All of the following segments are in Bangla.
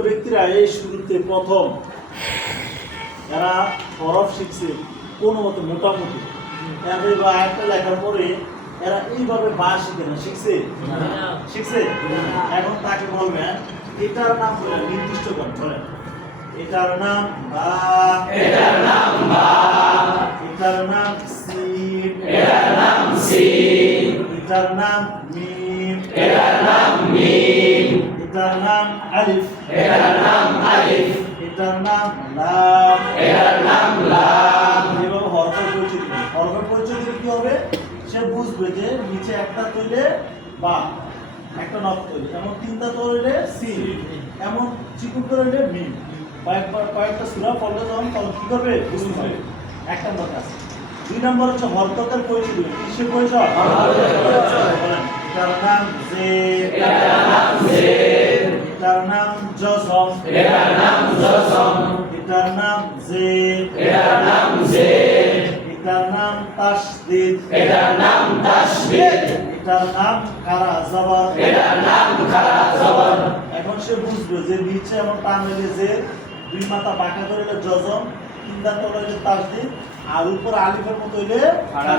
ব্যক্তিরা এই শুরুতে প্রথম এরা হরফ শিখছে কোনো মতে মোটামুটি এরপরে বা একটা লেখার পরে এরা এইভাবে বা শিখে না শিখছে শিখছে এখন তাকে বলবেন এটার নাম বলে নির্দিষ্ট করেন বলেন এটার নাম বা এটার নাম বা এটার নাম সিন এটার নাম সিন এটার নাম মিম এটার নাম মিম এটার নাম আলিফ এটার নাম আলিফ এটার নাম লাম এটার নাম লাম এভাবে হরফের পরিচয় দিবেন হরফের পরিচয় দিলে কি হবে সে বুঝবে যে নিচে একটা তৈলে বা একটা নক তৈরি এমন তিনটা তৈলে সিন এমন চিকুন তৈলে মিম কয়েকটা সূরা পড়লে যখন তখন কি করবে বুঝতে পারবে এক নম্বর কাজ দুই নম্বর হচ্ছে হরকতের পরিচয় দিবেন কিসের পরিচয় বলেন এটার নাম যে এটার নাম জের এটার নাম জসম এটার নাম জসম এটার নাম যে এটার নাম জের এটার নাম তাসদীদ এটার নাম তাশদীদ এটার নাম খারা জবর এটার নাম খারা জবর এখন সে বুঝবে যে নিচে এমন টান হইলে যে দুই মাথা বাঁকা করে হইলে জজম তিন দাঁত তলা হইলে তাসদীদ আর উপর আলিফের মতো হইলে খারা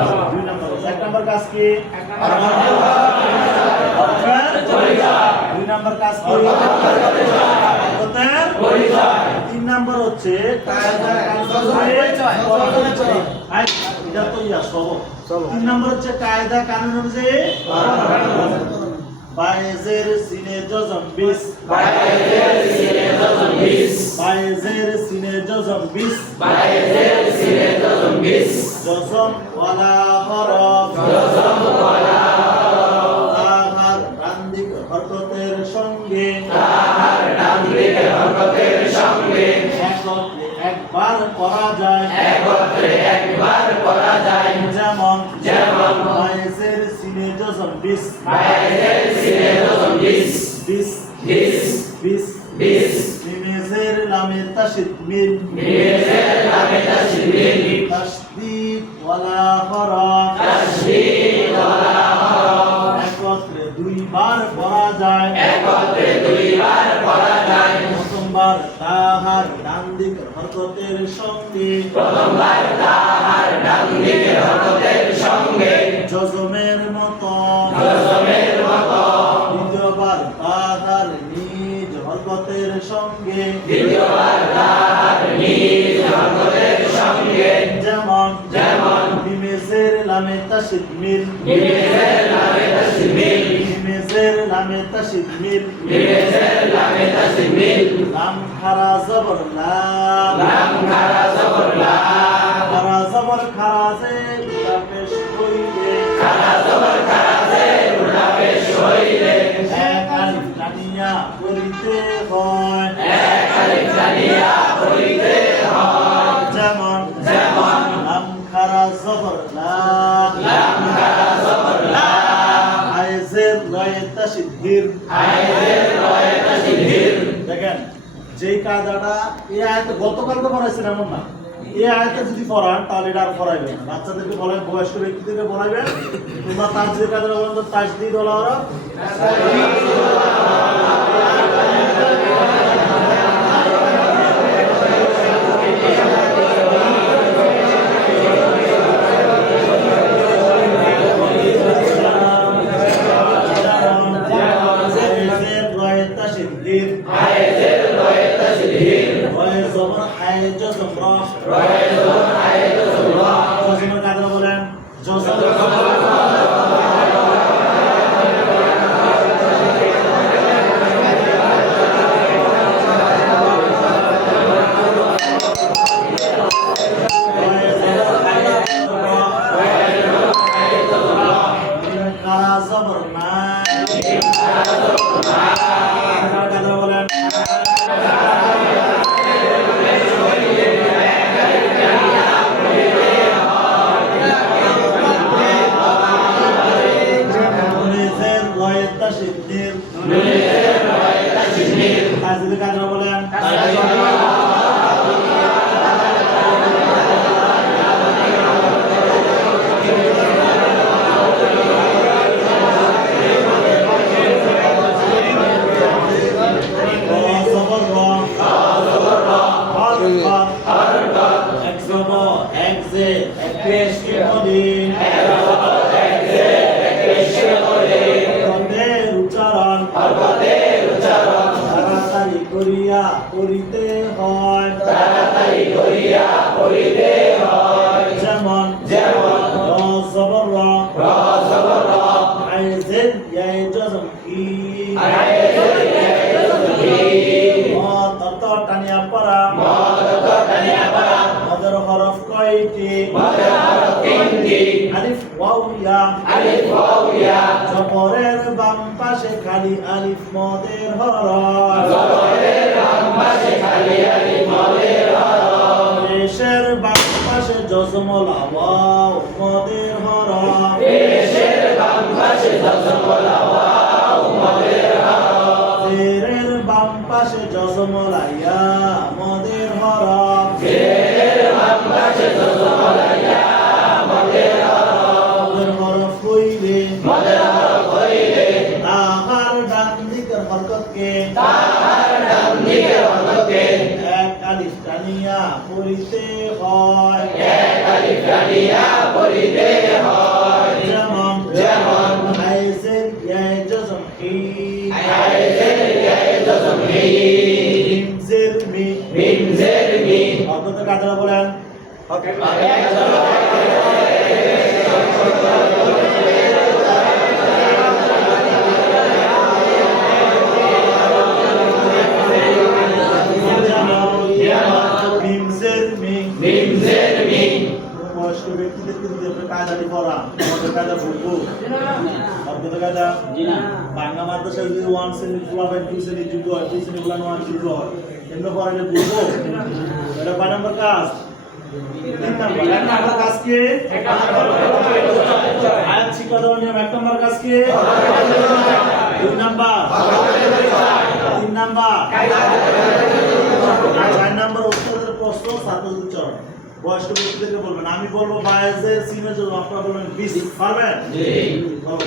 জবর দুই নাম্বার এক নাম্বার কাজ কি দুই নাম্বার কাজ কি তিন নাম্বার হচ্ছে তিন নাম্বার হচ্ছে কায়দা কানুন অনুযায়ী বায়েজের সিনে জজম বিস বায়েজের সিনে জজম বিস বায়েজের সিনে জজম বিস বায়েজের সিনে জজম বিস জজম ওয়ালা হরফ জজম ওয়ালা তাহার ডান দিক হরকতের সঙ্গে তাহার ডান দিকে হরকতের সঙ্গে একবার করা যায় একত্রে একবার পড়া যায় যেমন যেমন বায়েজের সিনে জজম বিস বায়েজের সিনে জজম বিস বিস বিস বিস বিস মিমেজের লামে তাশদীদ মিল মিমেজের লামে তাশদীদ তাশদীদ ওয়ালা হরফ তাশদীদ ওয়ালা হরফ একত্রে দুইবার পড়া যায় একত্রে দুইবার পড়া যায় প্রথমবার তাহার ডান দিক হরকতের সঙ্গে প্রথমবার তাহার ডান দিকে হরকতের সঙ্গে জজমের মতো জজমের মতো দ্বিতীয়বার তাহার নিজ হরকতের সঙ্গে দ্বিতীয়বার তাহার নিজ হরকতের সঙ্গে যেমন যেমন মিমেজের লামে তাশদীদ মিল মিমেজের লামে তাশদীদ মিল মিমেজের লামে তাশদীদ মিল মিমেজের লামে তাশদীদ মিল লাম খারা জবর লা লাম খারা জবর লা খারা জবর খারাজে পেশ কইলে খারা জবর খারাজে উল্টা পেশ হইলে এক আলিফ টানিয়া করিতে হয় এক আলিফ টানিয়া পড়িতে হয় যেমন যেমন লাম খারা জবর লা লাম খারা জবর লা আইজের লয়ে তাশদীদ হির আইজের রয়ে তাশদীদ দেখেন যেই কায়দাটা এই আয়াতে গতকালকে পড়াইছেন এমন না এই আয়াতে যদি পড়ান তাহলে এটা আর পড়াইবেন না বাচ্চাদেরকে বলেন বয়স্ক ব্যক্তিদেরকে বলাইবেন তোমরা তার যে কায়দাটা বলেন তো তাসদীদ ওয়ালা হরফ আইজের লয়ে তাশদীদ হির আইজের রয়ে তাশদীদ রয়ে জবর আই জজম র রয়ে জবর আইজ জবর জজমের কায়দা বলেন জজম কারা জবর নাই কায়দা বলেন নুনের লয়ে তাশদীদ মিমেজের রয়ে তাশদীদ তাসদীদের কায়দা বলেন করিয়া করিতে হয় তাড়াতাড়ি করিয়া করিতে হয় যেমন যেমন র জবর র র জবর র আইজের ইয়াই জজম কি আইজের ইয়াই জজম কি তত টানিয়া পড়া মদত টানিয়া পড়া মদের হরফ কয়টি মদের হরফ তিনটি আলিফ ওয়াও ইয়া আলিফ ওয়াও ইয়া জবরের বাম পাশে খালি আলিফ মদের হরফ জবরের বাম পাশে খালি আলিফ মদের হরফ পেশের বাম পাশে জজমলা ওয়াও মদের হরফ পেশের বাম পাশে জজমলা ওয়াও মদের হরফ জেরের বাম পাশে জজমলা ইয়া মদের হরফ জেরের বাম পাশে জজমলা ইয়া মদের হরফ মদের হরফ কইলে মদের হরফ হইলে তাহার ডান দিকের হরকতকে তাহার ডান দিকের হরফকে এক আলিফ টানিয়া পড়িতে হয় এক আলিফ টানিয়া পড়িতে হয় যেমন যেমন আইজের ইয়াই জজম কি আইজের ইয়াই জজম হি মিম জের মি মিম জের মি অন্তত কাজরা বলেন মিম জের মি মিম জের মি বয়স্ক ব্যক্তিদেরকে যদি আপনি কায়দাটি পড়ান আমাদের কায়দা ভুলবো অন্তত কায়দা বাংলা মাদ্রাসায় যদি 1 শ্রেণীর ফুলাবেন 2 শ্রেণীর যুগ হয় 2 শ্রেণীর ফুলানো 1 যুগ হয় এমনি পড়ালে ভুলবো এটা 5 নম্বর কাজ 3 নম্বর 1 নম্বর কাজ কি আয়াত শিক্ষা দেওয়ার নিয়ম 1 নম্বর কাজ কি 2 নম্বর 3 নম্বর 4 নম্বর উত্তরের প্রশ্ন ছাত্র উচ্চারণ বয়স্ক ব্যক্তিদেরকে বলবেন আমি বলবো বায়েজের সিনে জজম আপনারা বলবেন 20 পারবেন জি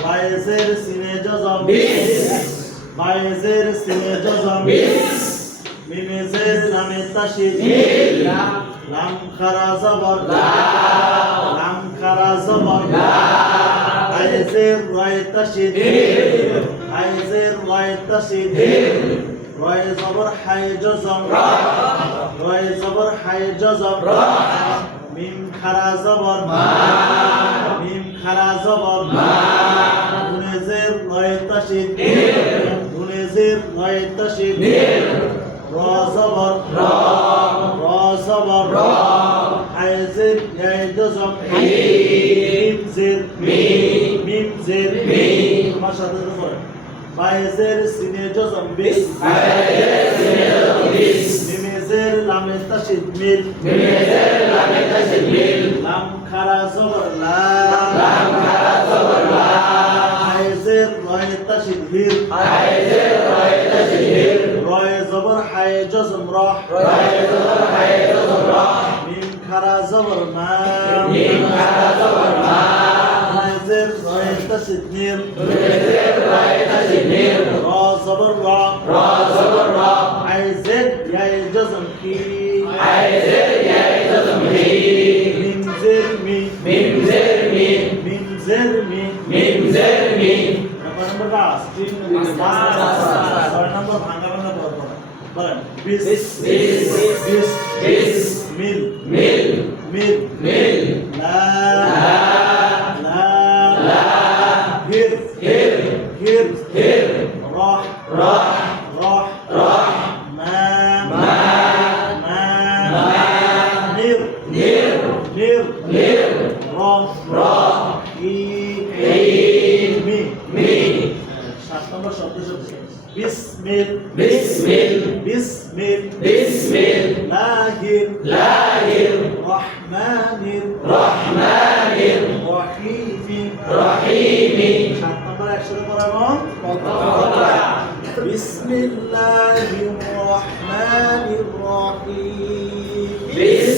বায়েজের সিনে জজম 20 বায়েজের সিনে জজম 20 মিমেজের লামে তাশদীদ মিল লাম খারা জবর লা লাম খারা জবর লা আইজের রায় তাশদীদ দিল আইজের রায় তাশদীদ দিল রায় জবর হাই জজম রা রায় জবর হাই জজম রা মিম খারা জবর মা মিম খারা জবর মা গুনেজের রায় তাশদীদ দিল গুনেজের রায় তাশদীদ দিল রা জবর রা রা জবর রা আইজের ইয়াই জজম হি মিম জের মি মিম জের মি আমার সাথে তো পড়েন বাইজের সিনে জজম বিস আইজের সিনে জজম 20 মিমেজের লামে তাশদীদ মিল মিমেজের লামে তাশদীদ মিল লাম খারা জবর লা লাম খারা জবর লা আইজের রায় তাশদীদ হির আইজের রায় তাশদীদ হির রায় জবর হাই জজম রাহ রায় জবর হায় জবর রা মিম খারা জবর মা মিম খারা জবর মা আইজের রায় তাশদীদ নির মিমেজের রায় তাশদীদ নির রা জবর রা রা জবর রা আইজের ইয়াই জজম কি আইজের ইয়াই জজম হি মিম জের মি মিম জের মি মিম জের মি মিম জের মি কয় নম্বর কাজ 6 নম্বর ভাঙা ভাঙা বলেন বিস বিস বিস বিস মিল মিল মিল মিল লা লা লা লা হির হির হির হির রাহ রাহ রাহ রাহ মা মা মা মা নির নির নির নির রাহ রা ই ই মি মি 7 নম্বর শব্দ শব্দ বিসমিল বিসমিল বিসমিল বিসমিল লাহির লাহির রহমানির রহমানির রহিম রহিমি 7 নম্বর একসাথে পড়াবো বিসমিল্লাহির রহমানির রহিম বিসমিল্লাহির